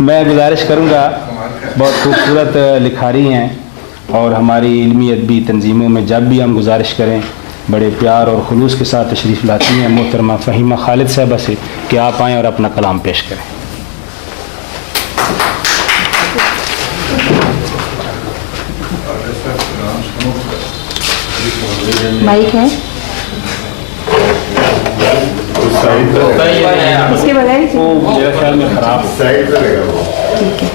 میں گزارش کروں گا، بہت خوبصورت لکھاری ہیں اور ہماری علمی ادبی تنظیموں میں جب بھی ہم گزارش کریں بڑے پیار اور خلوص کے ساتھ تشریف لاتی ہیں محترمہ فہیمہ خالد صاحبہ سے کہ آپ آئیں اور اپنا کلام پیش کریں۔ مائک ہے اس کے بغیر میرا خیال میں خراب ٹھیک ہے۔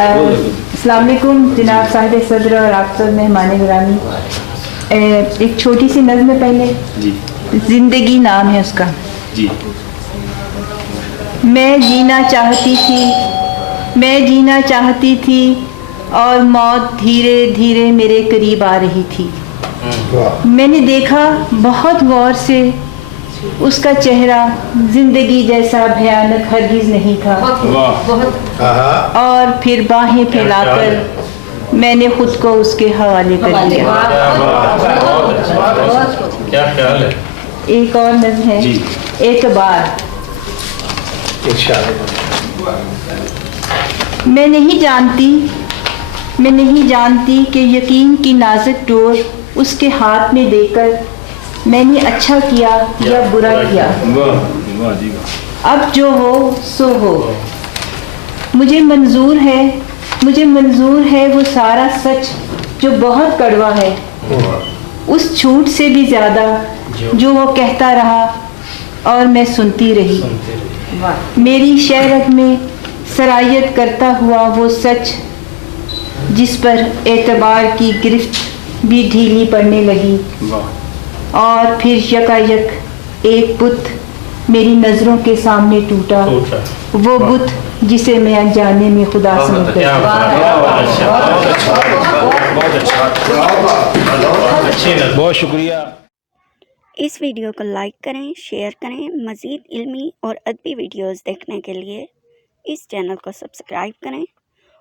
السلام علیکم جناب صاحب صدر اور آپ سب مہمان گرامی، ایک چھوٹی سی نظم ہے پہلے، جی زندگی نام ہے اس کا۔ جی میں جینا چاہتی تھی اور موت دھیرے دھیرے میرے قریب آ رہی تھی۔ میں نے دیکھا بہت غور سے اس کا چہرہ زندگی جیسا بھیانک ہرگز نہیں تھا، اور پھر باہیں پھیلا کر میں نے خود کو اس کے حوالے کر دیا۔ کیا خیال ہے؟ ایک اور نظم ہے، اعتبار۔ میں نہیں جانتی کہ یقین کی نازک ڈور اس کے ہاتھ میں دے کر میں نے اچھا کیا یا برا کیا۔ اب جو ہو سو ہو، مجھے منظور ہے وہ سارا سچ جو بہت کڑوا ہے، اس جھوٹ سے بھی زیادہ جو وہ کہتا رہا اور میں سنتی رہی۔ میری شہرت میں سرایت کرتا ہوا وہ سچ جس پر اعتبار کی گرفت بھی ڈھیلی پڑنے لگی، اور پھر یکایک ایک بت میری نظروں کے سامنے ٹوٹا، وہ بت جسے میں انجانے میں خدا سمجھ گئی۔ بہت شکریہ۔ اس ویڈیو کو لائک کریں، شیئر کریں۔ مزید علمی اور ادبی ویڈیوز دیکھنے کے لیے اس چینل کو سبسکرائب کریں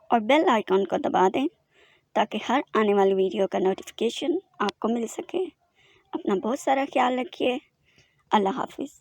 اور بیل آئیکن کو دبا دیں تاکہ ہر آنے والی ویڈیو کا نوٹیفیکیشن آپ کو مل سکے۔ اپنا بہت سارا خیال رکھیے۔ اللہ حافظ۔